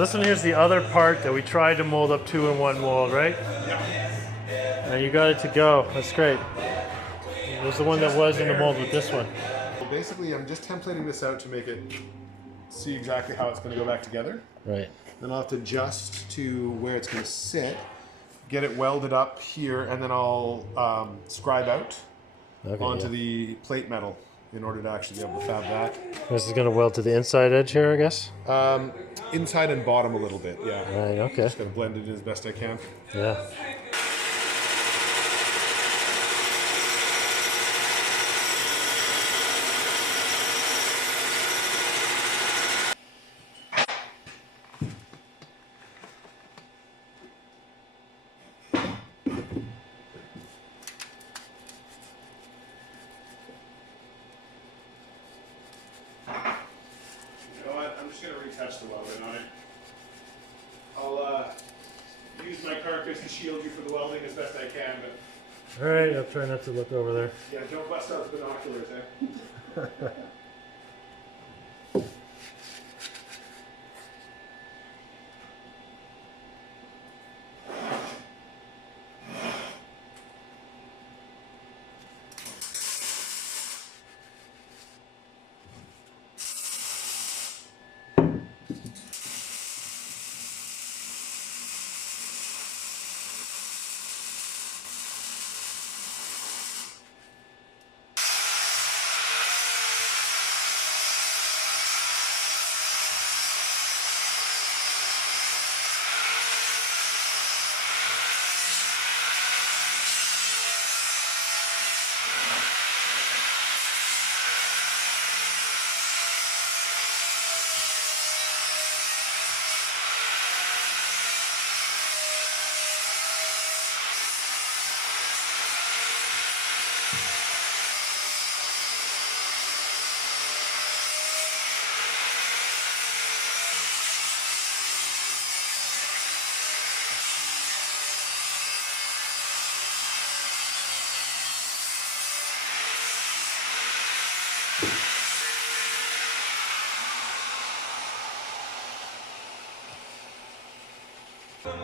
So this one here's the other part that we tried to mold up 2 in 1 mold, right? Yeah. And you got it to go. That's great. It was the one that was in the mold with this one. Well, basically, I'm just templating this out to make it see exactly how it's going to go back together. Right. Then I'll have to adjust to where it's going to sit, get it welded up here, and then I'll scribe out onto the plate metal in order to actually be able to fab that. This is going to weld to the inside edge here, I guess? Inside and bottom a little bit, yeah. Right, okay. Just going to blend it in as best I can. Yeah. I'm just going to retouch the welding on it. I'll use my carcass to shield you for the welding as best I can, but... Alright, I'll try not to look over there. Yeah, don't bust out the binoculars, eh?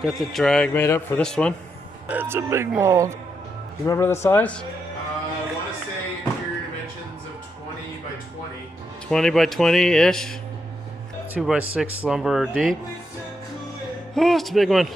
Got the drag made up for this one. It's a big mold. You remember the size? I want to say interior dimensions of 20 by 20. 20 by 20-ish. 2 by 6 lumber deep. Oh, it's a big one.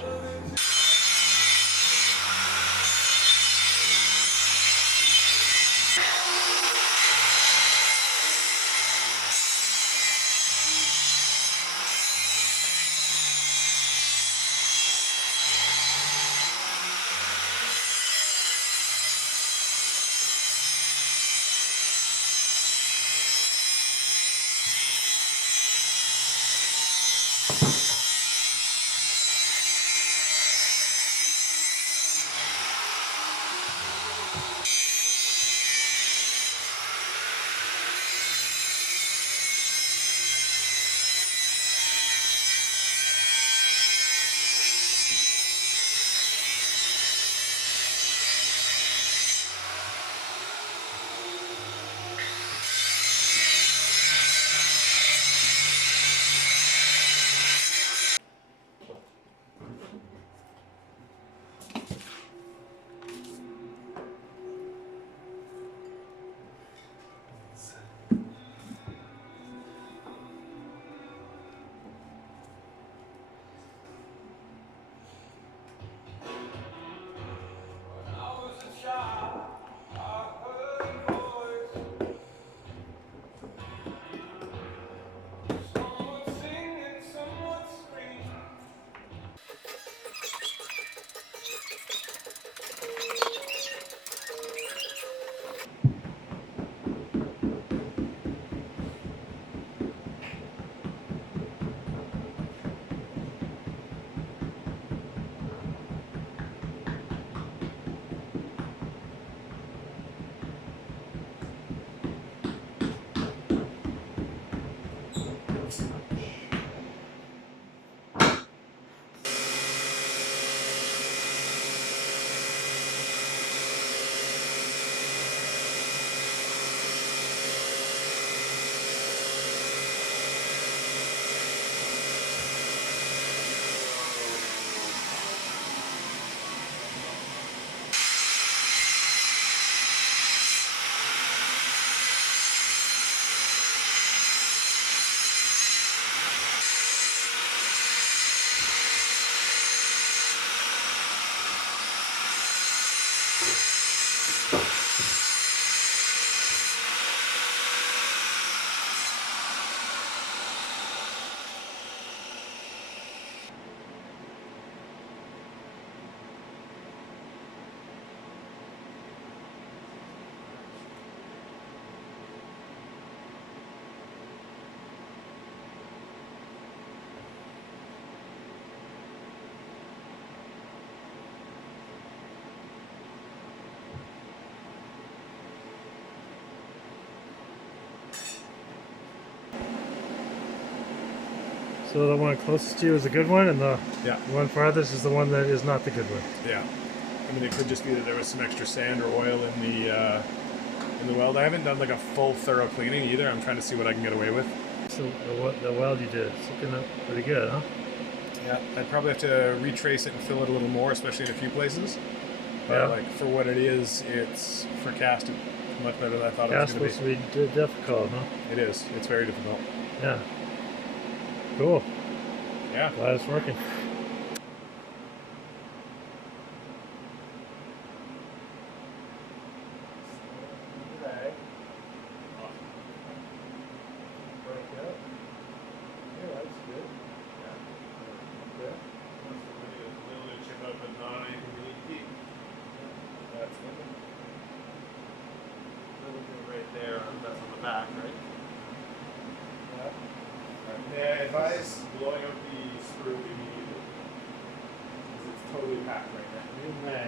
So the one closest to you is a good one, and the Yeah. one farthest is the one that is not the good one. Yeah. I mean, it could just be that there was some extra sand or oil in the weld. I haven't done like a full thorough cleaning either. I'm trying to see what I can get away with. So the weld you did, it's looking up pretty good, huh? Yeah, I'd probably have to retrace it and fill it a little more, especially in a few places. But Yeah. like for what it is, it's for cast it's much better than I thought it was Cast going supposed to be difficult, huh? It is. It's very difficult. Yeah. Cool. Yeah. Glad it's working. May I advise blowing out the screw immediately? Because it's totally packed right now. You may.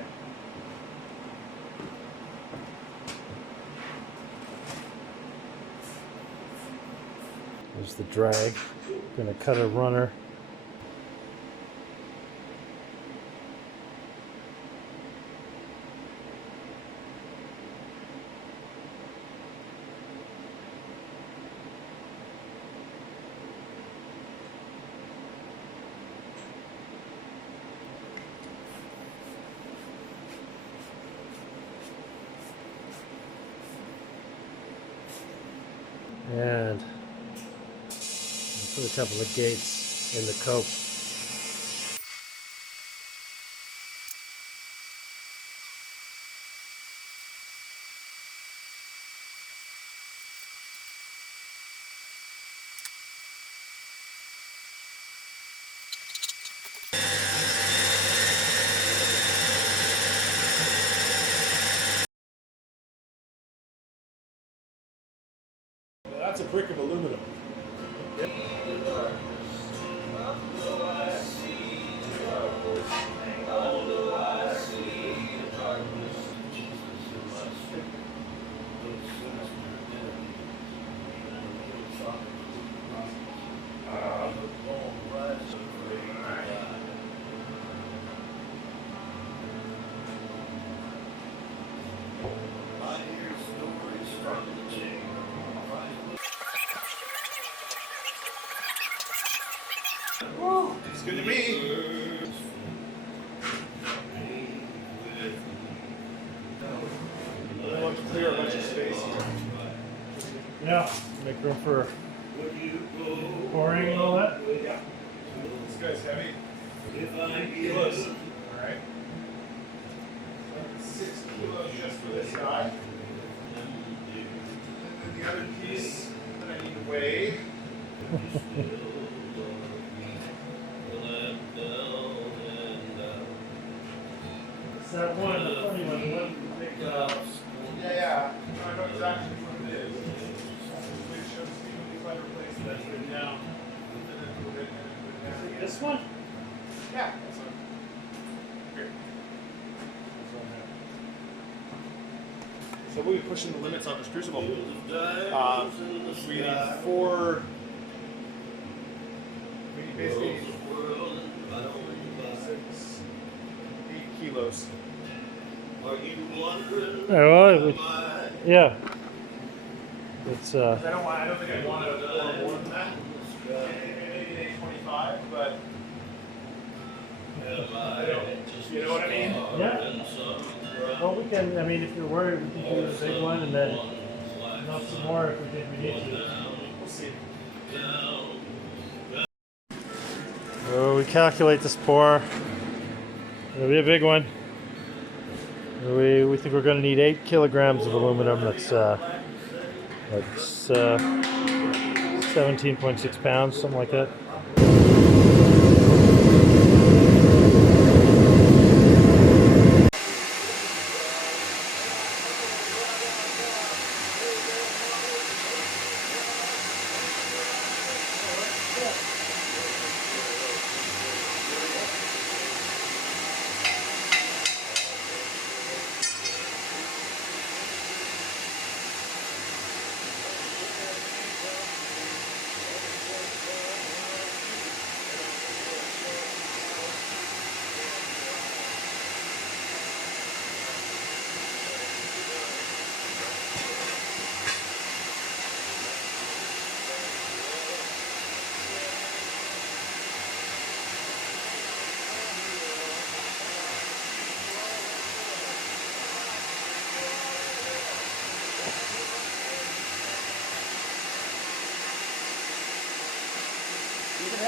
There's the drag. Gonna cut a runner. And put a couple of gates in the cope. That's a brick of aluminum. It's good to me. I want to clear a bunch of space here. Yeah, make room for pouring and all that. Yeah. This guy's heavy. 9 kilos. Alright. 6 kilos just for this guy. And then the other piece that I need to weigh. It's that one, the funny one, the one big, Yeah. I know exactly what it is. It shows me the clever place that's written down. This one? Yeah, that's one. Here. So we'll be pushing the limits on this crucible. We need 4. We need basically 6, 8 kilos. Yeah. It's I don't think I want to more than that. Maybe 825, but I don't. You know what I mean? yeah. Well, we can. I mean, if you're worried, we can do the big one and then not some more if we think we need to. We'll see. So we calculate this pour. It'll be a big one. We think we're going to need 8 kilograms of aluminum. That's 17.6 pounds, something like that.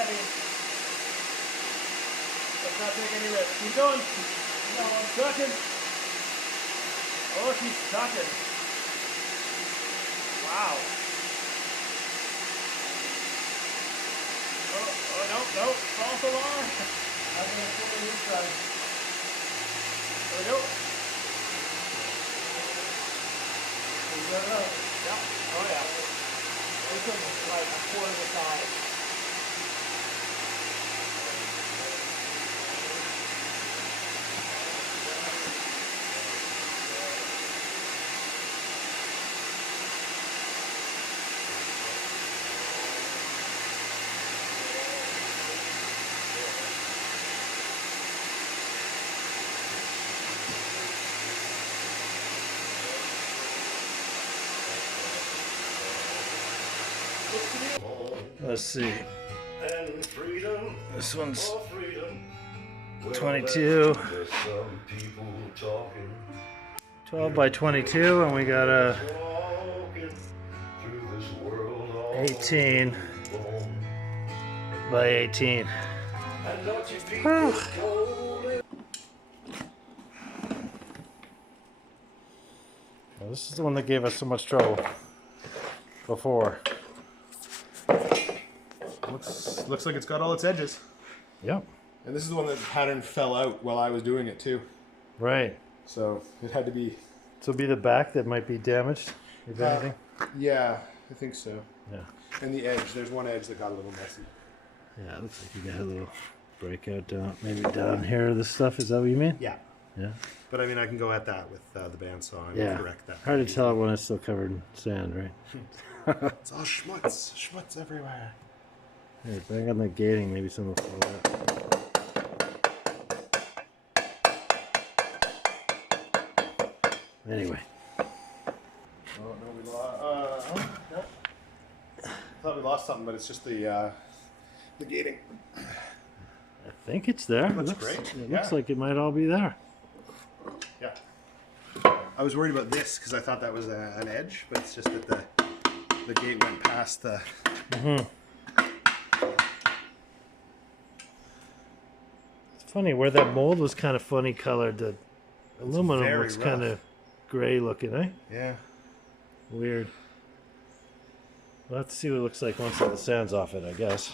heavy. Let's not take any risks. Keep going. No, I'm sucking. Oh, she's sucking. Wow. Oh, no, no. False alarm. I'm going to pull the loose side. There we go. Yep. Oh, yeah. We took like a quarter the size. Let's see. This one's 22. 12 by 22, and we got a 18 by 18. Whew. Well, this is the one that gave us so much trouble before. Looks like it's got all its edges. Yep. And this is the one that the pattern fell out while I was doing it too. Right. So it had to be. So it'll be the back that might be damaged, if anything? Yeah, I think so. Yeah. And the edge, there's one edge that got a little messy. Yeah, it looks like you got a little breakout down, maybe down here, this stuff. Is that what you mean? Yeah. Yeah. But I mean, I can go at that with the bandsaw and Yeah. correct that. Hard to tell when it's still covered in sand, right? It's all schmutz. Schmutz everywhere. Here, bang on the gating, maybe some will fall out. Anyway. Oh, no, we lost. No. I thought we lost something, but it's just the gating. I think it's there. Looks it great. It looks like it might all be there. Yeah. I was worried about this because I thought that was an edge, but it's just that the gate went past the. Mm-hmm. It's funny where that mold was kind of funny colored. The aluminum looks kind of gray looking, eh? Yeah. Weird. We'll have to see what it looks like once all the sand's off it, I guess.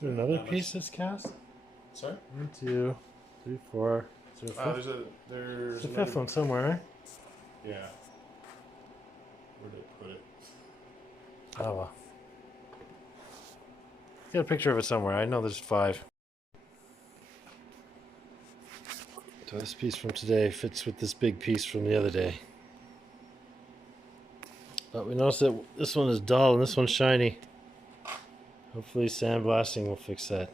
Is there another piece that's cast? Sorry? 1, 2, 3, 4. Is there a fifth? There's There's a fifth one somewhere, right? Yeah. Where did I put it? Oh well. Got a picture of it somewhere. I know there's 5. So this piece from today fits with this big piece from the other day. But we noticed that this one is dull and this one's shiny. Hopefully sandblasting will fix that.